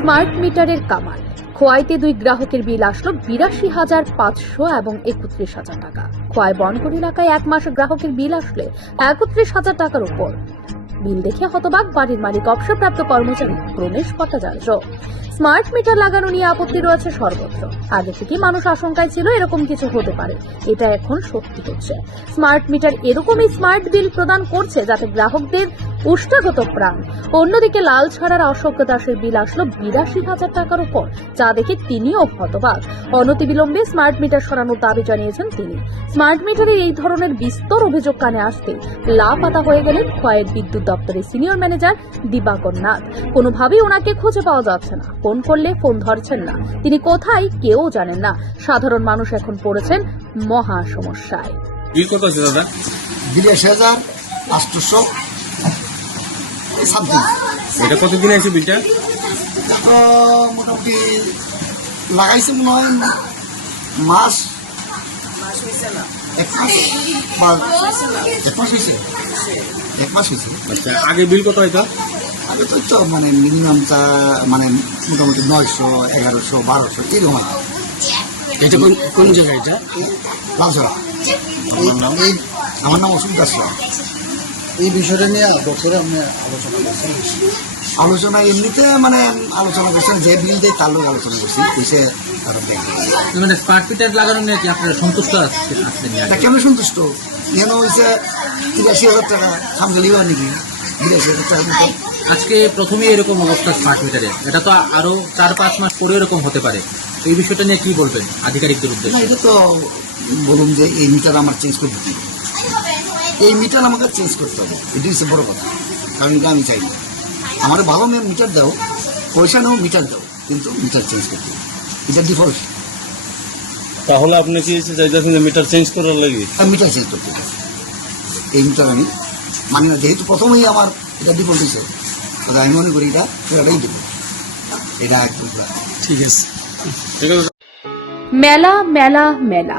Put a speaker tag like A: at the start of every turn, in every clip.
A: Smart মিটারের কামাল। খোয়াইতে দুই গ্রাহকের বিল আসলো বিরাশি হাজার পাঁচশো এবং একত্রিশ হাজার টাকা। খোয়াই বনগড় এলাকায় এক মাস গ্রাহকের বিল আসলে একত্রিশ হাজার টাকার উপর। বিল দেখে হতবাক বাড়ির মালিক, অবসরপ্রাপ্ত কর্মচারী রমেশ ভট্টাচার্য। স্মার্ট মিটার লাগানো নিয়ে আপত্তি রয়েছে সর্বত্র। আগে থেকে মানুষ আশঙ্কায় ছিল এরকম কিছু হতে পারে। এটা এখন সত্যি হচ্ছে। স্মার্ট মিটার এরকমই স্মার্ট বিল প্রদান করছে যাতে গ্রাহকদের উষ্টাগত প্রাণ। অন্যদিকে লাল ছাড়ার অশোক দাসের বিল আসলো বিরাশি হাজার টাকার উপর, যা দেখে তিনিও হতবাক। অনতিবিলম্বে স্মার্ট মিটার সরানোর দাবি জানিয়েছেন তিনি। স্মার্ট মিটারের এই ধরনের বিস্তর অভিযোগ কানে আসতে লাপাতা হয়ে গেলেন খয়ের বিদ্যুৎ দপ্তরের সিনিয়র ম্যানেজার দিবাকর নাথ। কোনোভাবেই ওনাকে খুঁজে পাওয়া যাচ্ছে না। ফোন করলে ফোন ধরছেন না। তিনি কোথায় কেউ জানেন না। সাধারণ মানুষ এখন পড়েছেন মহা সমস্যায়।
B: বিল কত আছে দাদা?
C: বিরাশি হাজার আটশোশো
B: এটা কতদিন আছে বিলটা?
C: মোটামুটি লাগাইছে মনে হয় মাস। এক মাস বা এক মাস হয়েছে? এক মাস হয়েছে।
B: আচ্ছা আগে বিল কত হয়তো
C: আগে তো তো মানে মিনিমামটা মানে মোটামুটি নয়শো এগারোশো বারোশো এরকম।
D: এটা কোন কোন জায়গায় এটা?
C: লালসরা আমার নাম অসুখ দাস।
D: এই বিষয়টা নিয়ে ডক্টর আপনি আলোচনা করছেন
C: আলোচনা এমনিতে মানে আলোচনা করছেন যে বিল দেয় তার লোক আলোচনা করছি এসে
E: মানে স্মার্ট মিটার লাগানো নিয়ে কি আপনারা সন্তুষ্ট আছেন আছেন
C: এটা কেন সন্তুষ্ট? কেন হয়েছে তিরাশি হাজার টাকা সামনে লিবার নাকি? বিরাশি হাজার টাকা
E: আজকে প্রথমে এরকম অবস্থা স্মার্ট মিটারের এটা তো আরও চার পাঁচ মাস পরে এরকম হতে পারে। তো এই বিষয়টা নিয়ে কি বলবেন আধিকারিকদের
C: না
E: উদ্দেশ্যে
C: এটা তো বলুন যে এই মিটার আমার চেঞ্জ করতে হবে। এই মিটার আমাকে চেঞ্জ করতে হবে। এটি হচ্ছে বড় কথা। কারণ এটা আমি চাই না। আমার ভালো মেয়ে মিটার দাও পয়সা নাও মিটার দাও কিন্তু মিটার চেঞ্জ করতে হবে। এটা ডিফল্ট
B: তাহলে আপনি কি চাইতেছেন যে মিটার চেঞ্জ করার লাগে?
C: মিটার চেঞ্জ করতে হবে। এই মিটার আমি মানি না। যেহেতু প্রথমেই আমার এটা ডিফল্ট হয়েছে তো আমি মনে করি এটা এটাই দেবো এটা একদম
B: ঠিক আছে।
A: মেলা মেলা মেলা।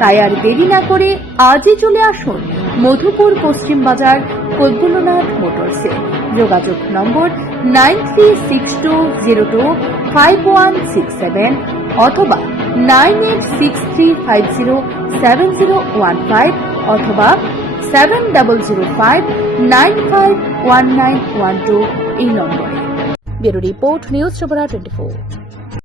A: তাই আর দেরি না করে আজই চলে আসুন মধুপুর পশ্চিম বাজার কৈবল্যনাথ মোটরসে। যোগাযোগ number nine three six two zero two five one six seven অথবা nine eight six three five zero seven zero one five অথবা seven double zero five nine five one nine one two এই নম্বরে। Bureau report news Chopra twenty four.